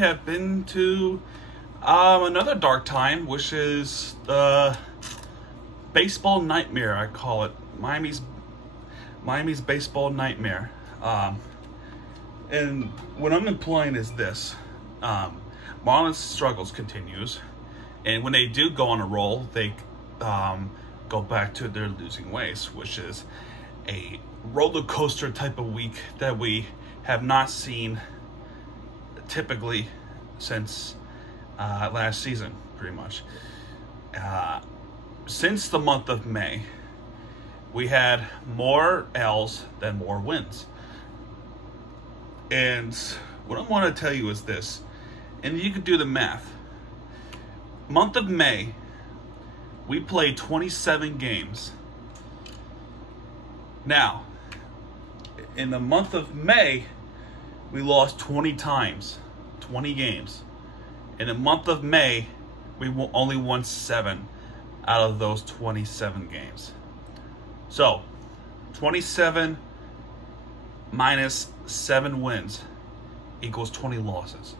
have been to another dark time, which is baseball nightmare, I call it. Miami's baseball nightmare. And what I'm implying is this. Marlins struggles continues. And when they do go on a roll, they go back to their losing ways, which is a roller coaster type of week that we have not seen typically since last season, pretty much. Since the month of May, we had more L's than more wins. And what I want to tell you is this, and you could do the math. Month of May, we played 27 games. Now, in the month of May, we lost 20 times, 20 games. In the month of May, we only won 7 out of those 27 games. So, 27 minus 7 wins equals 20 losses.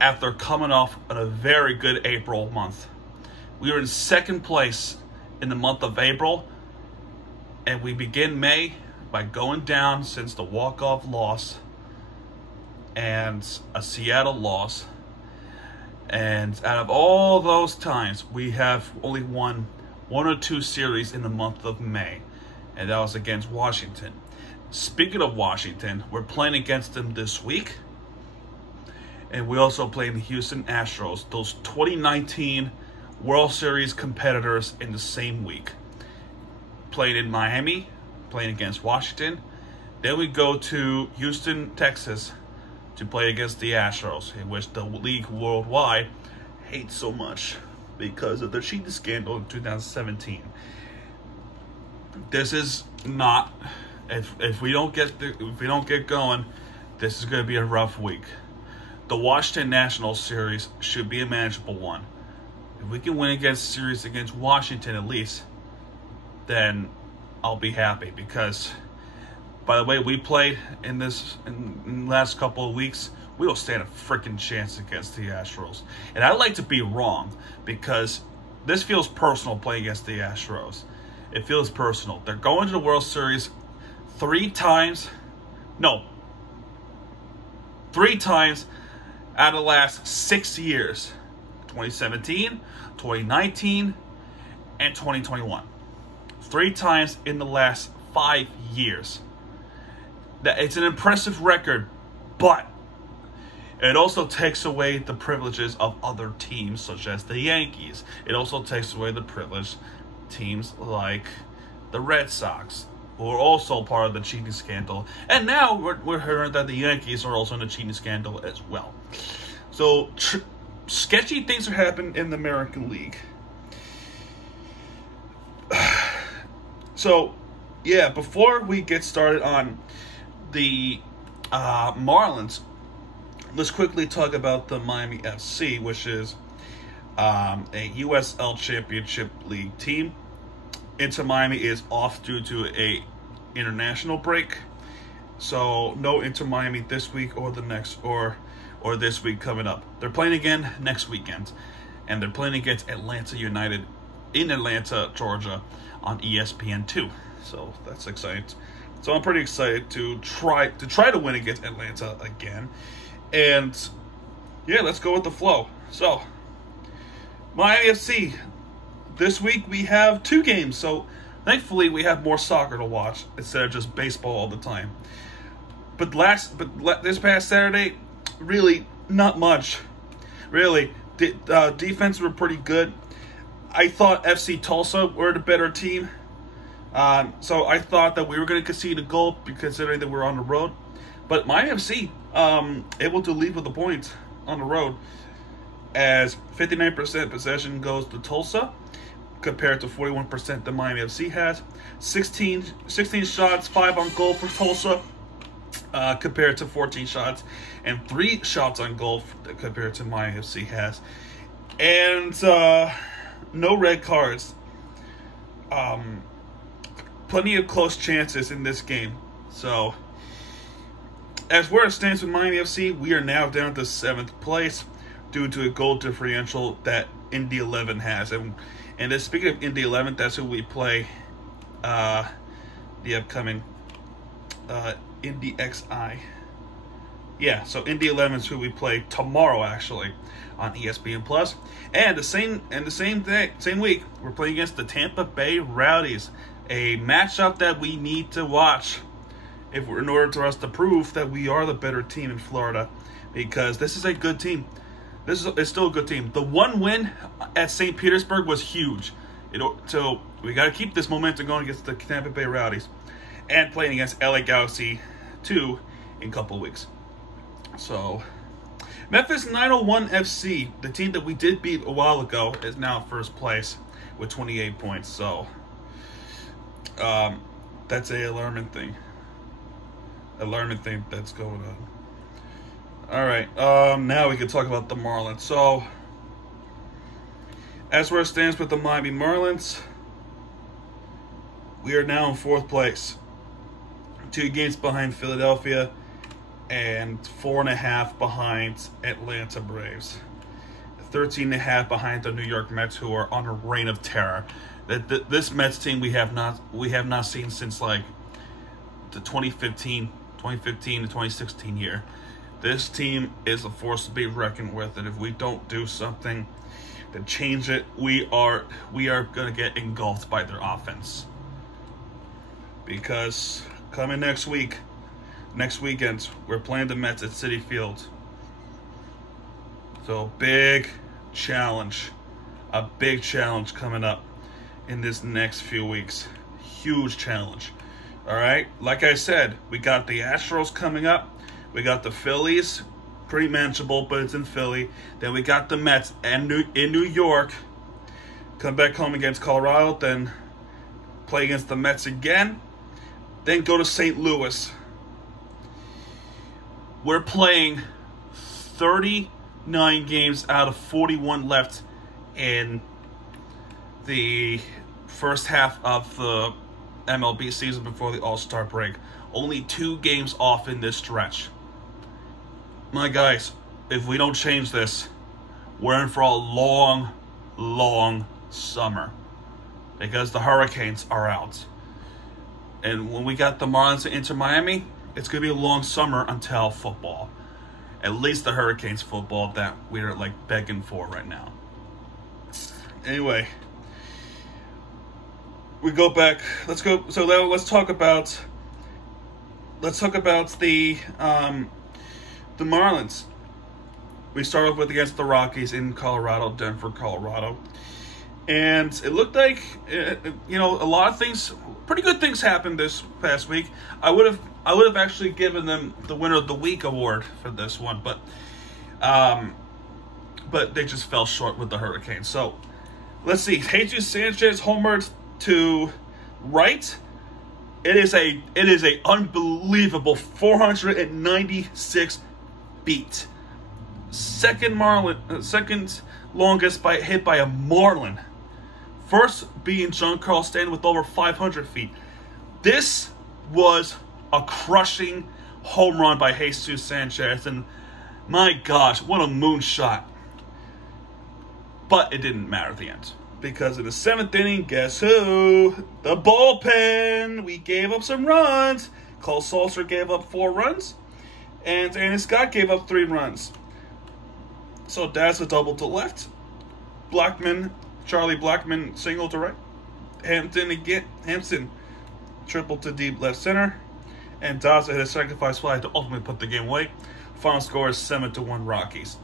After coming off a very good April month, we were in second place in the month of April, and we begin May by going down since the walk-off loss and a Seattle loss. And out of all those times, we have only won 1 or 2 series in the month of May, and that was against Washington. Speaking of Washington, we're playing against them this week, and we also play the Houston Astros, those 2019 World Series competitors, in the same week. Playing in Miami, playing against Washington. Then we go to Houston, Texas, to play against the Astros, in which the league worldwide hates so much because of the cheating scandal in 2017. This is not, if we don't get going, this is going to be a rough week. The Washington Nationals series should be a manageable one. If we can win against series against Washington at least, then I'll be happy, because by the way we played in the last couple of weeks, we don't stand a freaking chance against the Astros. And I'd like to be wrong, because this feels personal playing against the Astros. It feels personal. They're going to the World Series 3 times out of the last 6 years. 2017, 2019, and 2021. 3 times in the last 5 years. It's an impressive record, but it also takes away the privileges of other teams, such as the Yankees. It also takes away the privilege teams like the Red Sox, who are also part of the cheating scandal. And now we're hearing that the Yankees are also in the cheating scandal as well. So sketchy things are happening in the American League. So, yeah, before we get started on the Marlins, let's quickly talk about the Miami FC, which is a USL Championship League team. Inter Miami is off due to a international break, so no Inter Miami this week or the next, or this week coming up. They're playing again next weekend, and they're playing against Atlanta United in Atlanta, Georgia, on ESPN2. So that's exciting. So I'm pretty excited to try to win against Atlanta again. And yeah, let's go with the flow. So Miami FC, this week we have 2 games. So thankfully we have more soccer to watch instead of just baseball all the time. But this past Saturday, really not much. Really, the defense were pretty good. I thought FC Tulsa were the better team. So I thought that we were going to concede a goal, considering that we're on the road. But Miami FC able to lead with the points on the road, as 59% possession goes to Tulsa compared to 41% that Miami FC has. 16 shots, 5 on goal for Tulsa compared to 14 shots, and 3 shots on goal compared to Miami FC has. And no red cards. Plenty of close chances in this game. So as where it stands with Miami FC, we are now down to 7th place due to a goal differential that Indy 11 has. And speaking of Indy 11, that's who we play the upcoming Indy XI. Yeah, so Indy 11 is who we play tomorrow, actually, on ESPN Plus. And the same week, we're playing against the Tampa Bay Rowdies, a matchup that we need to watch in order for us to prove that we are the better team in Florida, because this is a good team. It's still a good team. The one win at St. Petersburg was huge. So we got to keep this momentum going against the Tampa Bay Rowdies and playing against LA Galaxy 2 in a couple of weeks. So Memphis 901 FC, the team that we did beat a while ago, is now first place with 28 points. So that's a alarming thing. That's going on. All right, now we can talk about the Marlins. So, as where it stands with the Miami Marlins, we are now in 4th place, 2 games behind Philadelphia, and 4.5 behind Atlanta Braves, 13.5 behind the New York Mets, who are on a reign of terror. This Mets team we have not seen since like the 2015 to 2016 year. This team is a force to be reckoned with, and if we don't do something to change it, we are going to get engulfed by their offense. Because coming next weekend, we're playing the Mets at Citi Field. So a big challenge coming up in this next few weeks. Huge challenge. All right, like I said, we got the Astros coming up. We got the Phillies, pretty manageable, but it's in Philly. Then we got the Mets in New York. Come back home against Colorado, then play against the Mets again. Then go to St. Louis. We're playing 39 games out of 41 left in the first half of the MLB season before the All-Star break. Only 2 games off in this stretch. My guys, if we don't change this, we're in for a long, long summer, because the Hurricanes are out. And when we got the Marlins to Inter Miami, it's going to be a long summer until football. At least the Hurricanes football that we're like begging for right now. Anyway, we go back. Let's talk about the Marlins. We start off with against the Rockies in Colorado, Denver, Colorado. And it looked like, a lot of things, pretty good things happened this past week. I would have actually given them the Winner of the Week award for this one, but they just fell short with the Hurricanes. So let's see. Jesus Sanchez homered to right. It is a unbelievable 496 beat. Second longest hit by a Marlin. First being Giancarlo Stanton with over 500 feet. This was a crushing home run by Jesus Sanchez, and my gosh, what a moonshot. But it didn't matter at the end, because in the 7th inning, guess who? The bullpen. We gave up some runs. Cole Sulser gave up 4 runs, and Andy Scott gave up 3 runs. So that's a double to left. Charlie Blackmon single to right. Hampton triple to deep left center. And Daza hit a sacrifice fly to ultimately put the game away. Final score is 7-1 Rockies.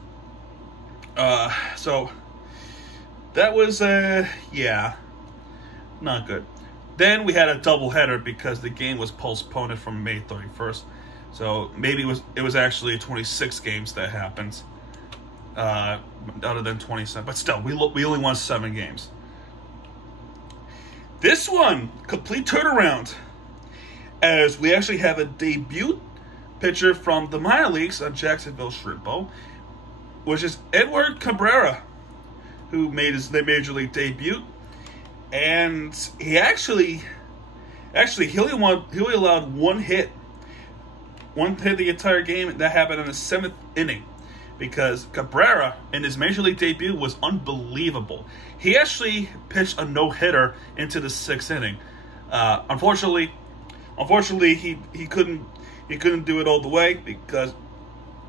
So that was not good. Then we had a doubleheader because the game was postponed from May 31st. So maybe it was actually 26 games that happened. Other than 27, but still, we only won 7 games. This one, complete turnaround, as we actually have a debut pitcher from the minor leagues on Jacksonville Shrimpo, which is Edward Cabrera, who made his major league debut, and he only allowed 1 hit one hit the entire game. That happened in the 7th inning because Cabrera in his major league debut was unbelievable. He actually pitched a no-hitter into the 6th inning. Unfortunately, he couldn't do it all the way because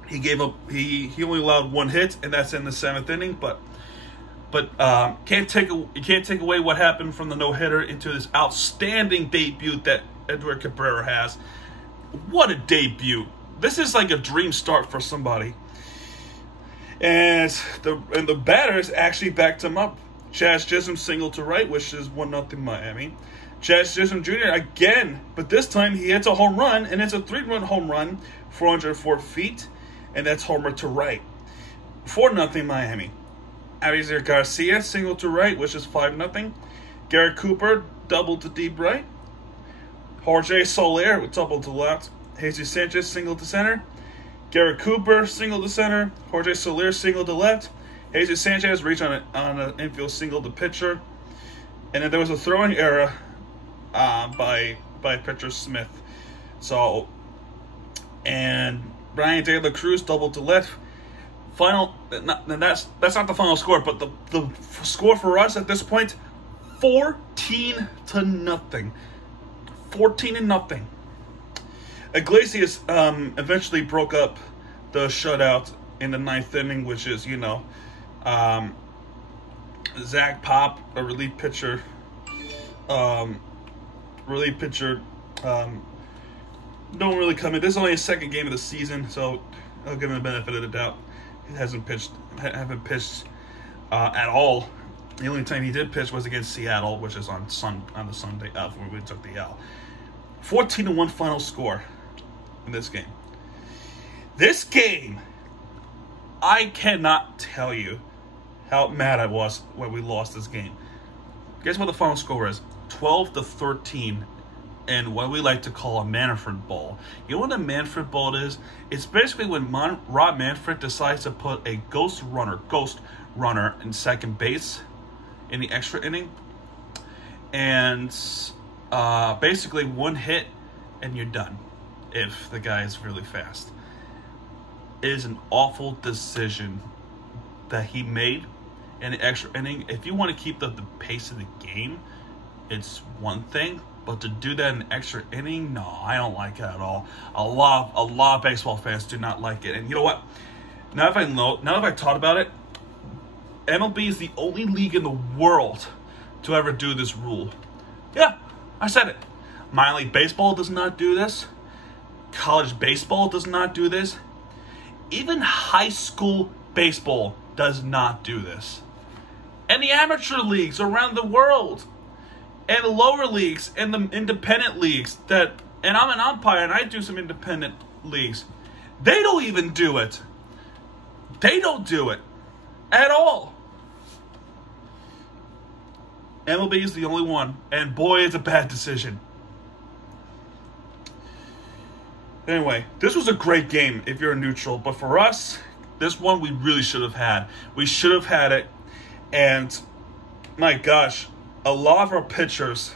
he gave up. He only allowed 1 hit, and that's in the 7th inning. But you can't take away what happened from the no-hitter into this outstanding debut that Edward Cabrera has. What a debut! This is like a dream start for somebody. And the batters actually backed him up. Chaz Chisholm singled to right, which is 1-0 Miami. Chaz Chisholm Jr. again, but this time he hits a home run, and it's a 3-run home run, 404 feet, and that's homer to right. 4-0 Miami. Avizer Garcia singled to right, which is 5-0. Garrett Cooper doubled to deep right. Jorge Soler with double to left. Jesus Sanchez single to center. Garrett Cooper single to center. Jorge Soler single to left. Jesus Sanchez reached on an infield single to pitcher. And then there was a throwing error by pitcher Smith. And Brian De La Cruz doubled to left. That's not the final score, but the score for us at this point, 14-0. 14-0. Iglesias eventually broke up the shutout in the 9th inning, which is, Zach Pop, a relief pitcher, don't really come in. This is only his 2nd game of the season, so I'll give him the benefit of the doubt. He haven't pitched at all. The only time he did pitch was against Seattle, which is on the Sunday when we took the L. 14-1 final score in this game. This game, I cannot tell you how mad I was when we lost this game. Guess what the final score is? 12-13, and what we like to call a Manfred Ball. You know what a Manfred Ball is? It's basically when Rob Manfred decides to put a ghost runner in second base in the extra inning, and basically 1 hit and you're done if the guy is really fast. It is an awful decision that he made in the extra inning. If you want to keep the pace of the game, it's one thing, but to do that in the extra inning, no, I don't like it at all. A lot of baseball fans do not like it. And you know what? Now that I've thought about it, MLB is the only league in the world to ever do this rule. Yeah, I said it. Minor League Baseball does not do this. College baseball does not do this. Even high school baseball does not do this. And the amateur leagues around the world, and the lower leagues, and the independent leagues, and I'm an umpire and I do some independent leagues, they don't even do it. They don't do it at all. MLB is the only one, and boy, it's a bad decision. Anyway, this was a great game if you're a neutral, but for us, this one we really should have had. We should have had it, and my gosh, a lot of our pitchers,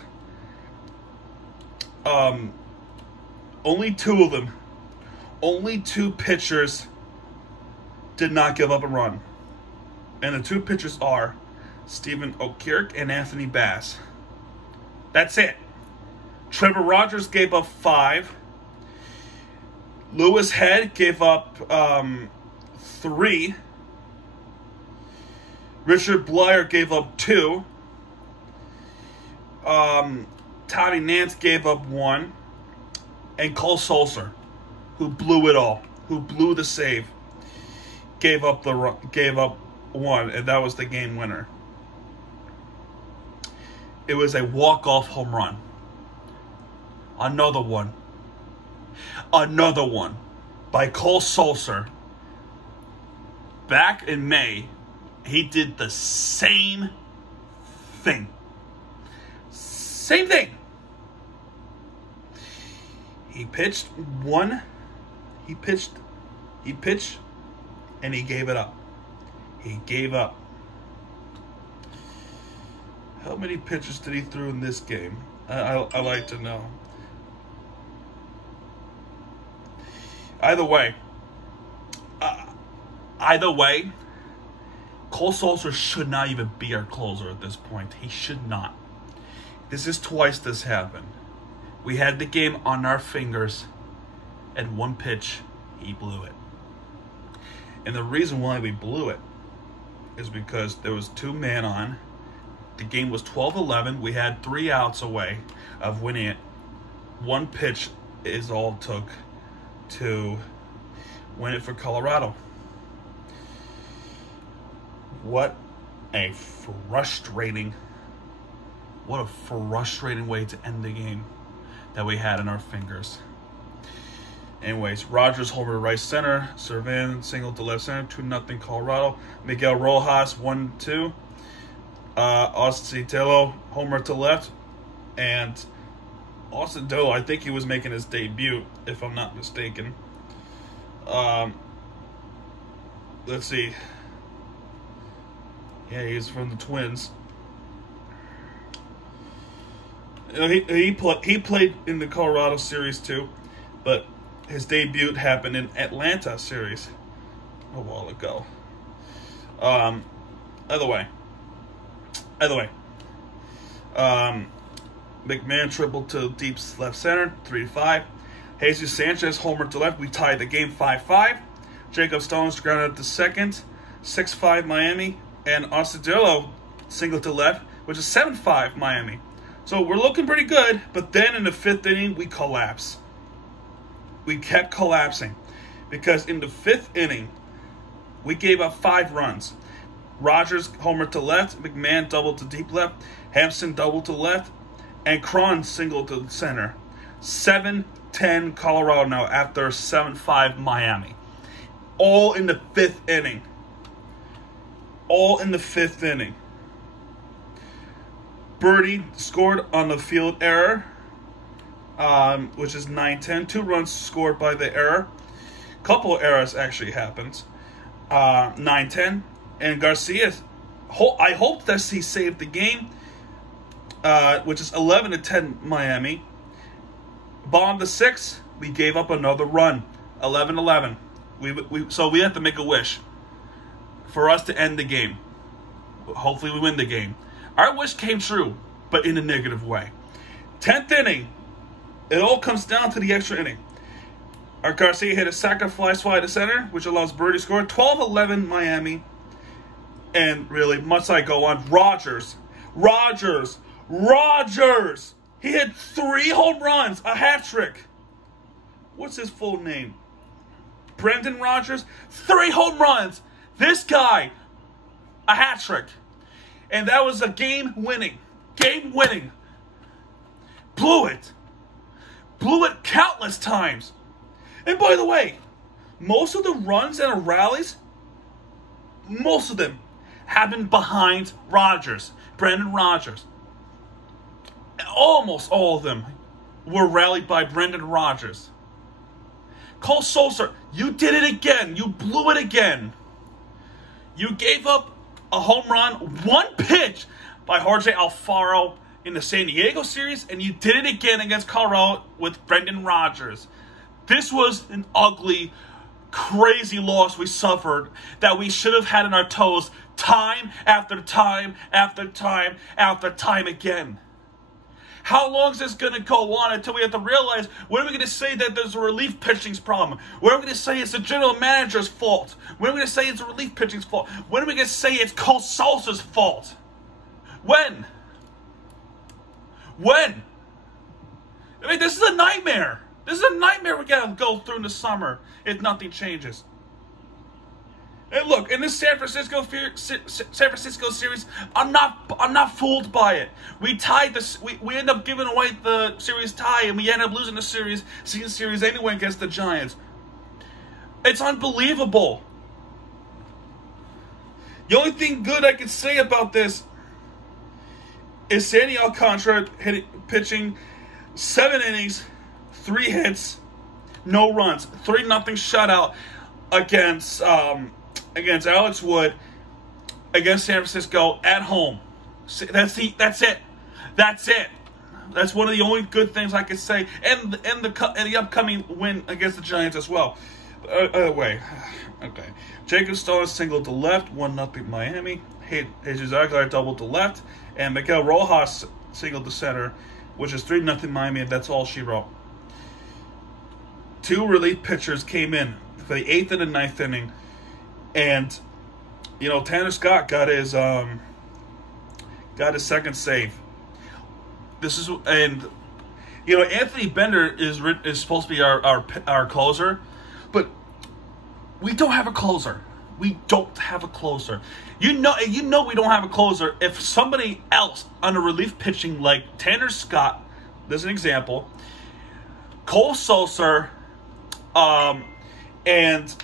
only 2 of them, only 2 pitchers did not give up a run. And the 2 pitchers are Stephen Okirk and Anthony Bass. That's it. Trevor Rogers gave up 5. Lewis Head gave up 3. Richard Blyer gave up 2. Tommy Nance gave up 1. And Cole Sulser, who blew it all, who blew the save, gave up 1, and that was the game winner. It was a walk-off home run. Another one by Cole Sulser. Back in May, he did the same thing. Same thing. He pitched, and he gave it up. He gave up. How many pitches did he throw in this game? I like to know. Either way, Cole Sulser should not even be our closer at this point. He should not. This is twice this happened. We had the game on our fingers, and one pitch, he blew it. And the reason why we blew it is because there was 2 men on. The game was 12-11. We had 3 outs away of winning it. One pitch is all it took to win it for Colorado. What a frustrating way to end the game that we had in our fingers. Anyways, Rogers homer to right center, Servan single to left center, 2-0 Colorado. Miguel Rojas 1-2. Ostitello homer to left, and Austin Doe, I think he was making his debut, if I'm not mistaken. Let's see. Yeah, he's from the Twins. You know, he played in the Colorado series too, but his debut happened in Atlanta series a while ago. Either way. McMahon tripled to deep left center, 3-5. Jesus Sanchez homer to left. We tied the game 5-5. Jacob Stones grounded to second, 6-5 Miami. And Ostadillo single to left, which is 7-5 Miami. So we're looking pretty good, but then in the 5th inning, we collapse. We kept collapsing because in the 5th inning, we gave up 5 runs. Rogers homer to left, McMahon double to deep left, Hampson double to left, and Cron single to center. 7-10 Colorado now after 7-5 Miami. All in the 5th inning. Birdie scored on the field error, which is 9-10. 2 runs scored by the error. Couple errors actually happened. 9-10. And Garcia, I hope that he saved the game, which is 11-10 Miami. Bottom of the 6th, we gave up another run, 11-11. So we have to make a wish for us to end the game. Hopefully we win the game. Our wish came true, but in a negative way. 10th inning, it all comes down to the extra inning. Our Garcia hit a sacrifice fly to center, which allows Birdie to score. 12-11 Miami. And really, must I go on? Rogers. He hit 3 home runs, a hat trick. What's his full name? Brendan Rogers. 3 home runs. This guy, a hat trick. And that was a game winning. Blew it countless times. And by the way, most of the runs and the rallies, most of them happened behind Rogers, Brendan Rogers. Almost all of them were rallied by Brendan Rogers. Cole Sulser, you did it again. You blew it again. You gave up a home run, 1 pitch by Jorge Alfaro in the San Diego series, and you did it again against Colorado with Brendan Rogers. This was an ugly, crazy loss we suffered that we should have had on our toes time after time again. How long is this going to go on until we have to realize, when are we going to say that there's a relief pitching's problem? When are we going to say it's the general manager's fault? When are we going to say it's a relief pitching's fault? When are we going to say it's Cole Sulser's fault? When? I mean, this is a nightmare. This is a nightmare we're going to go through in the summer if nothing changes. And look, in this San Francisco series, I'm not fooled by it. We tied this. We end up giving away the series tie, and we end up losing the series anyway against the Giants. It's unbelievable. The only thing good I can say about this is Sandy Alcantara pitching 7 innings, 3 hits, no runs, 3-0 shutout against Alex Wood, against San Francisco at home. That's it. That's one of the only good things I could say. And the upcoming win against the Giants as well. Wait. Okay. Jacob Stone singled to left, 1-0 Miami. Jesus Aguilar doubled to left. And Miguel Rojas singled to center, which is 3-0 Miami, and that's all she wrote. 2 relief pitchers came in for the 8th and the 9th inning. And, Tanner Scott got his second save. Anthony Bender is supposed to be our closer, but we don't have a closer. We don't have a closer. We don't have a closer if somebody else on a relief pitching like Tanner Scott, there's an example, Cole Sulser, and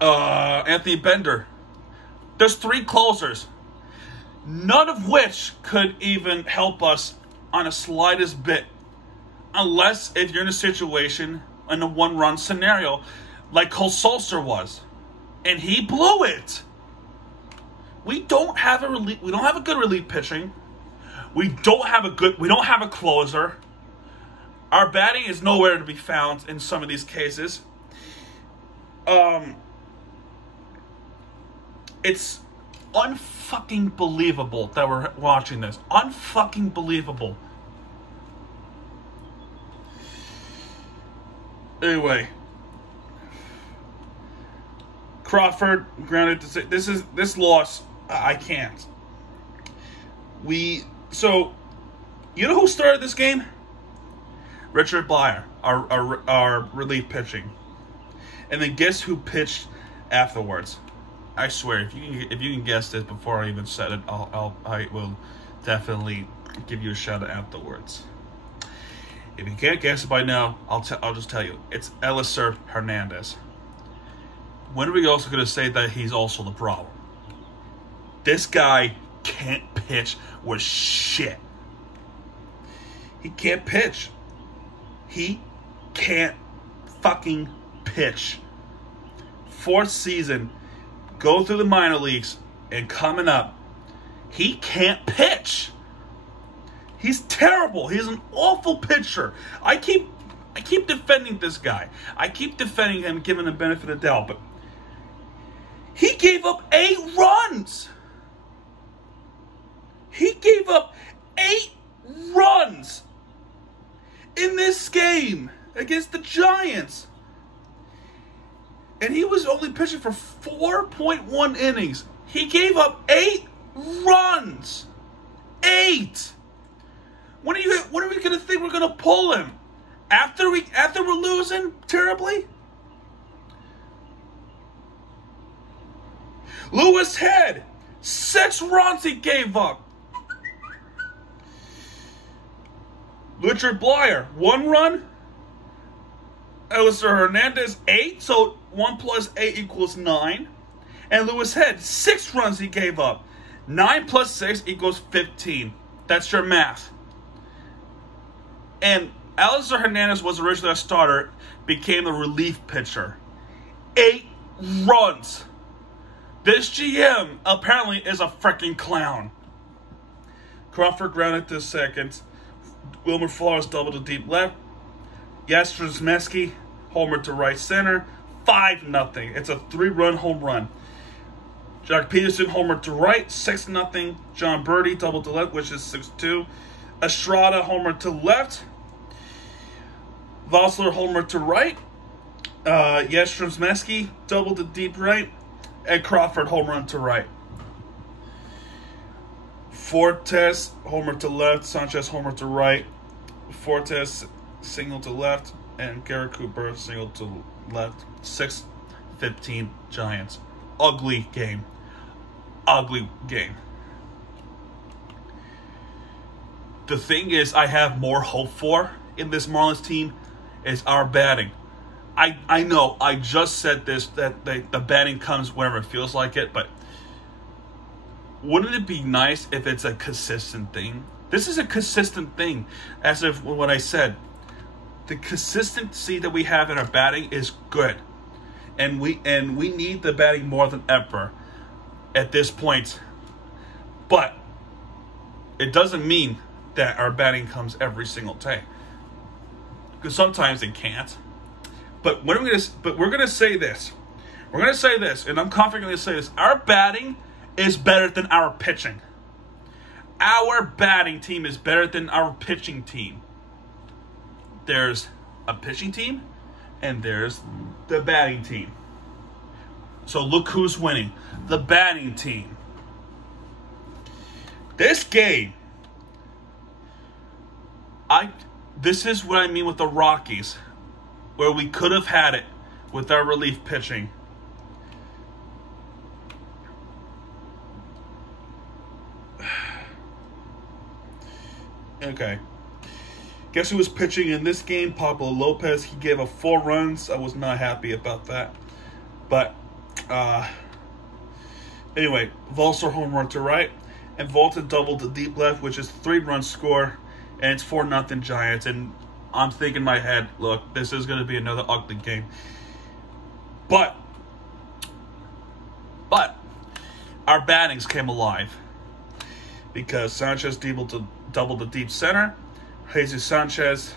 Anthony Bender. There's 3 closers, none of which could even help us on a slightest bit, unless if you're in a situation in a 1-run scenario like Cole Sulser was, and he blew it. We don't have a good relief pitching. We don't have a closer. Our batting is nowhere to be found in some of these cases. It's unfucking believable that we're watching this. Unfucking believable. Anyway, Crawford grounded to say this loss. I can't. So you know who started this game? Richard Blyer, our relief pitching, and then guess who pitched afterwards? I swear, if you can guess this before I even said it, I will definitely give you a shout out afterwards. If you can't guess it by now, I'll just tell you. It's Elieser Hernandez. When are we also going to say that he's also the problem? This guy can't pitch with shit. He can't pitch. He can't fucking pitch. 4th season, go through the minor leagues, and coming up, he can't pitch. He's terrible. He's an awful pitcher. I keep defending this guy. I keep defending him, giving him the benefit of the doubt, but he gave up 8 runs. He gave up 8 runs in this game against the Giants. And he was only pitching for 4.1 innings. He gave up 8 runs. 8. When are we going to think we're going to pull him? After we're losing terribly? Lewis Head, 6 runs he gave up. Richard Blyer, 1 run. Elieser Hernandez, 8. So 1 plus 8 equals 9. And Lewis Head, 6 runs he gave up. 9 plus 6 equals 15. That's your math. And Elieser Hernandez was originally a starter, became a relief pitcher. 8 runs. This GM apparently is a freaking clown. Crawford grounded to second. Wilmer Flores doubled to deep left. Yastrzemski homer to right center. 5-0. It's a 3-run home run. Jack Peterson homer to right. 6-0. John Birdie doubled to left, which is 6-2. Estrada homer to left. Vossler homer to right. Yastrzemski doubled to deep right. And Crawford home run to right. Fortes homer to left. Sanchez homer to right. Fortes single to left. And Garrett Cooper single to left. 6-15 Giants. Ugly game. Ugly game. The thing is, I have more hope for in this Marlins team is our batting. I know, I just said this, that the batting comes whenever it feels like it, but wouldn't it be nice if it's a consistent thing? This is a consistent thing, as if what I said. The consistency that we have in our batting is good. And we need the batting more than ever at this point. But it doesn't mean that our batting comes every single day. Because sometimes it can't. But we're gonna say this. We're gonna say this, and I'm confidently gonna say this. Our batting is better than our pitching. Our batting team is better than our pitching team. There's a pitching team, and there's the batting team. So look who's winning. The batting team. This game, this is what I mean with the Rockies, where we could have had it with our relief pitching. Okay. Guess who was pitching in this game? Pablo Lopez. He gave up 4 runs. I was not happy about that. But, anyway, Volser home run to right. And Volta doubled to deep left, which is 3-run score. And it's 4-0 Giants. And I'm thinking in my head, look, this is going to be another ugly game. But, our battings came alive. Because Sanchez doubled the deep center. Jesus Sanchez,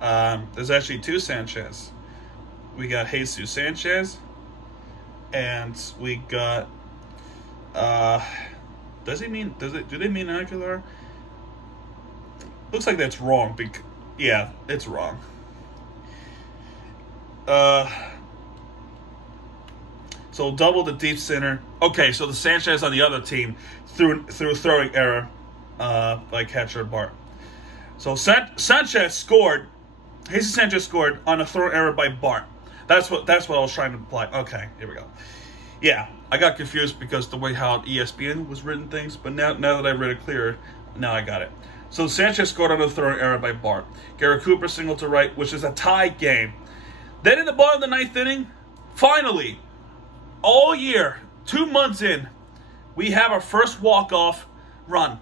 there's actually 2 Sanchez. We got Jesus Sanchez, and we got, do they mean Aguilar? Looks like that's wrong, yeah, it's wrong. So double the deep center. Okay, so the Sanchez on the other team threw a throwing error by catcher Bart. So Sanchez scored. Jesus Sanchez scored on a throw error by Bart. That's what I was trying to imply. Okay, here we go. Yeah, I got confused because the way how ESPN was written things, but now that I read it clearer, now I got it. So Sanchez scored on a throw error by Bart. Garrett Cooper single to right, which is a tie game. Then in the bottom of the 9th inning, finally, all year, 2 months in, we have our first walk-off run.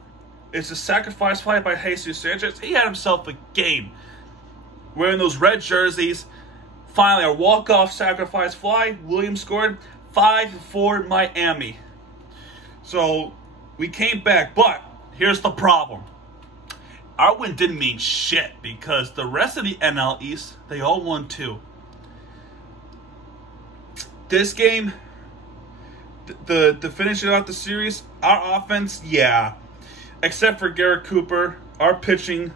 It's a sacrifice fly by Jesus Sanchez. He had himself a game. Wearing those red jerseys. Finally, a walk-off sacrifice fly. Williams scored 5-4 Miami. So, we came back. But, here's the problem. Our win didn't mean shit. Because the rest of the NL East, they all won too. This game, to finish it out the series, our offense, yeah. Except for Garrett Cooper, our pitching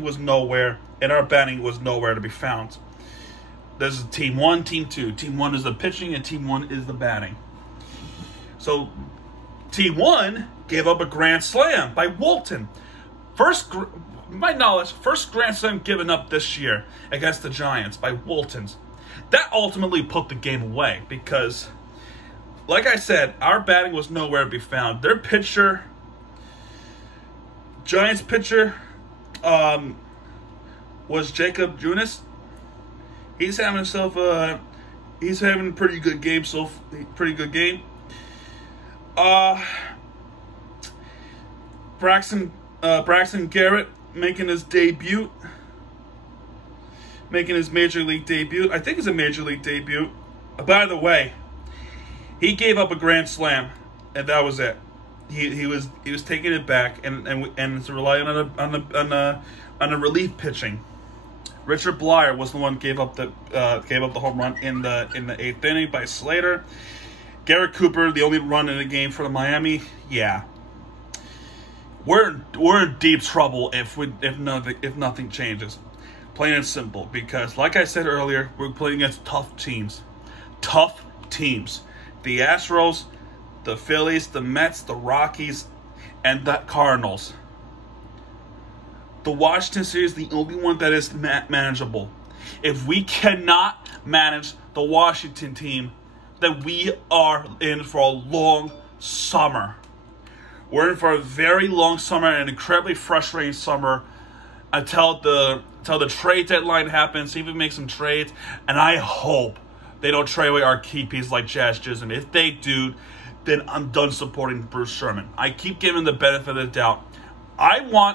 was nowhere, and our batting was nowhere to be found. There's Team 1, Team 2. Team 1 is the pitching, and Team 1 is the batting. So, Team 1 gave up a grand slam by Walton. First grand slam given up this year against the Giants by Waltons. That ultimately put the game away because, like I said, our batting was nowhere to be found. Their pitcher... Giants pitcher was Jacob Junis. He's having a pretty good game. Braxton Garrett making his major league debut. I think it's a major league debut. By the way, he gave up a grand slam, and that was it. He was taking it back and it's relying on the relief pitching. Richard Blyer was the one gave up the home run in the 8th inning by Slater. Garrett Cooper, the only run in the game for the Miami. Yeah, we're in deep trouble if nothing changes. Plain and simple, because like I said earlier, we're playing against tough teams. The Astros, the Phillies, the Mets, the Rockies, and the Cardinals. The Washington series is the only one that is manageable. If we cannot manage the Washington team, then we are in for a long summer. We're in for a very long summer and an incredibly frustrating summer until the trade deadline happens. Even make some trades, and I hope they don't trade away our key pieces like Jazz Chisholm. If they do, then I'm done supporting Bruce Sherman. I keep giving the benefit of the doubt.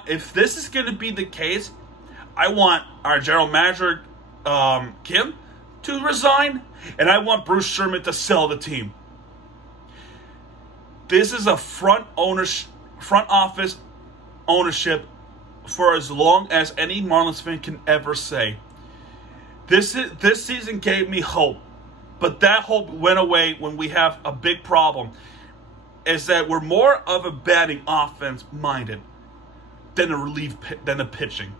If this is going to be the case, I want our general manager, Kim, to resign, and I want Bruce Sherman to sell the team. This is a front office ownership for as long as any Marlins fan can ever say. This season gave me hope, but that hope went away when we have a big problem. Is that we're more of a batting offense minded than the pitching.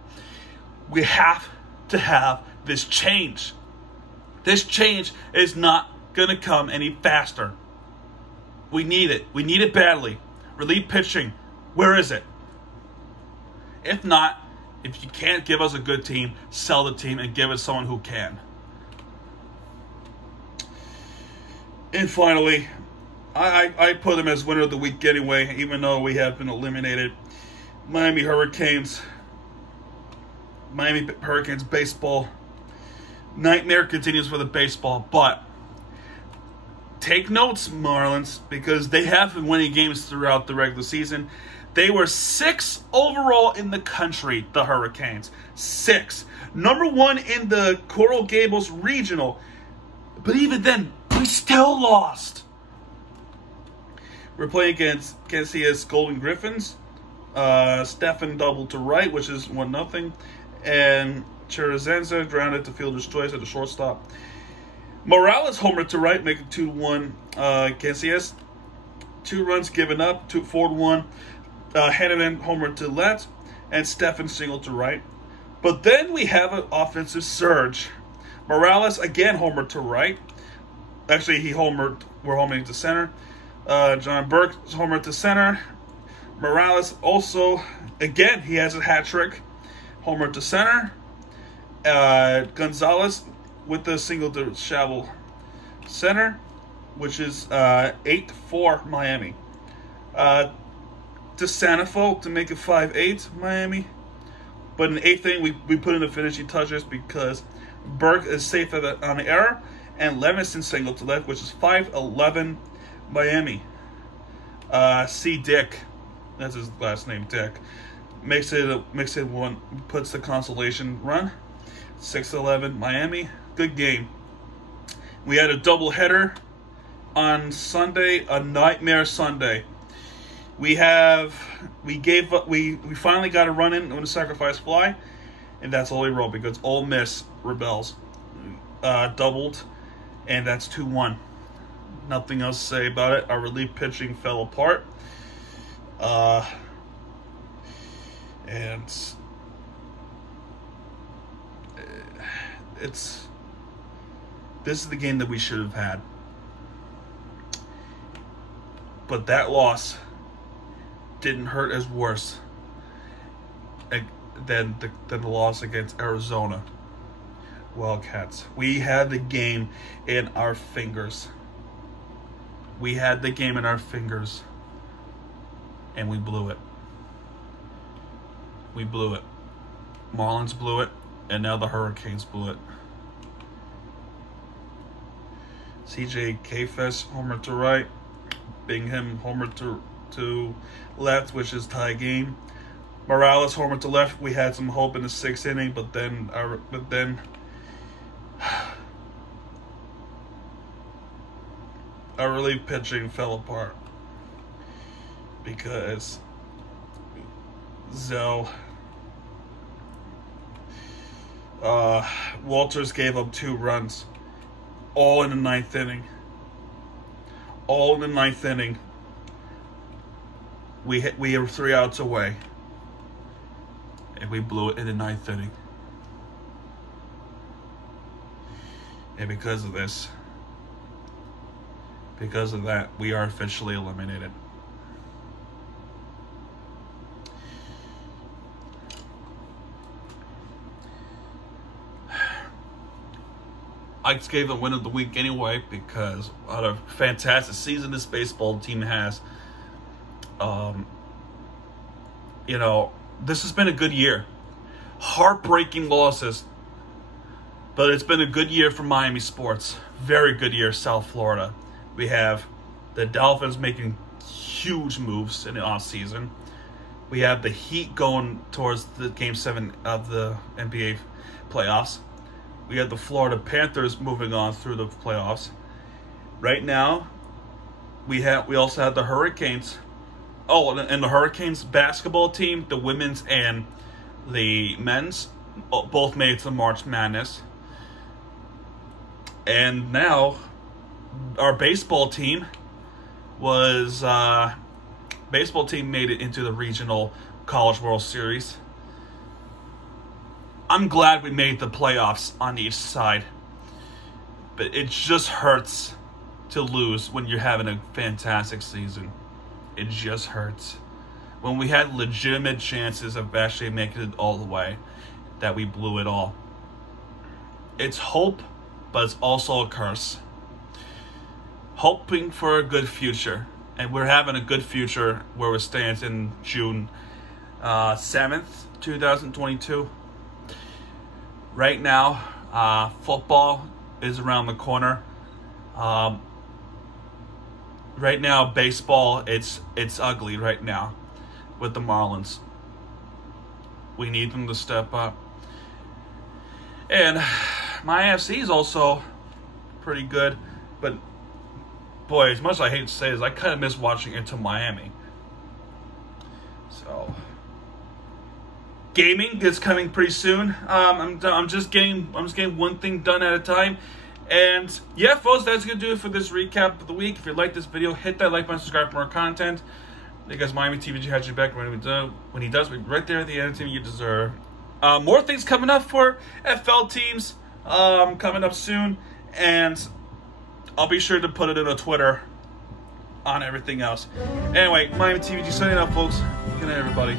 We have to have this change. This change is not going to come any faster. We need it. We need it badly. Relief pitching. Where is it? If not, if you can't give us a good team, sell the team and give it someone who can. And finally, I put them as winner of the week anyway, even though we have been eliminated. Miami Hurricanes baseball. Nightmare continues for the baseball, but take notes, Marlins, because they have been winning games throughout the regular season. They were 6th overall in the country, the Hurricanes. 6th. Number 1 in the Coral Gables Regional. But even then, we still lost. We're playing against Kansas Golden Griffins. Stefan doubled to right, which is 1-0. And Chirizenza grounded to fielder's choice at the shortstop. Morales homered to right, making 2-1 Kansas. 2 runs given up, 4-1. Hanneman homered to left, and Stefan singled to right. But then we have an offensive surge. Morales again homered to right. Actually, we're homing to center. John Burke homered to center. Morales also, again, he has a hat trick. Homer to center. Gonzalez with the single to Shavel center, which is 8-4 Miami. To Sanfilippo to make it 5-8 Miami. But in the 8th inning, we put in the finishing touches because Burke is safe on the error, and Levinson single to left, which is 5-11 Miami. C. Dick, that's his last name, Dick, makes it one, puts the consolation run. 6-11 Miami. Good game. We had a doubleheader on Sunday, a nightmare Sunday. We finally got a run in on a sacrifice fly, and that's all we wrote because Ole Miss rebels. Doubled, and that's 2-1. Nothing else to say about it. Our relief pitching fell apart. And this is the game that we should have had. But that loss didn't hurt as worse than the loss against Arizona Wildcats. We had the game in our fingers. We had the game in our fingers, and we blew it. We blew it. Marlins blew it, and now the Hurricanes blew it. CJ Kfes homer to right. Bingham homer to left, which is tie game. Morales homer to left. We had some hope in the 6th inning, but then our relief pitching fell apart because Walters gave up 2 runs, all in the 9th inning. All in the 9th inning. We were 3 outs away, and we blew it in the 9th inning. And because of that, we are officially eliminated. I just gave them win of the week anyway because what a fantastic season this baseball team has. This has been a good year. Heartbreaking losses, but it's been a good year for Miami sports. Very good year, South Florida. We have the Dolphins making huge moves in the offseason. We have the Heat going towards the Game 7 of the NBA playoffs. We have the Florida Panthers moving on through the playoffs. Right now, we also have the Hurricanes Oh, and the Hurricanes basketball team, the women's and the men's, both made it to March Madness. And now, our baseball team made it into the regional College World Series. I'm glad we made the playoffs on each side, but it just hurts to lose when you're having a fantastic season. It just hurts. When we had legitimate chances of actually making it all the way, that we blew it all. It's hope, but it's also a curse. Hoping for a good future. And we're having a good future where we stand in June 7th, 2022. Right now, football is around the corner. Right now, baseball, it's ugly right now with the Marlins. We need them to step up. And my AFC is also pretty good, but boy, as much as I hate to say this, I kind of miss watching Inter Miami. So, gaming is coming pretty soon. I'm just getting one thing done at a time. And yeah, folks, that's gonna do it for this recap of the week. If you like this video, hit that like button, subscribe for more content. Because Miami TVG has your back when he does, we'll be right there at the entertainment you deserve. More things coming up for FL teams coming up soon, and I'll be sure to put it in a Twitter on everything else. Anyway, Miami TVG signing out, folks. Good night, everybody.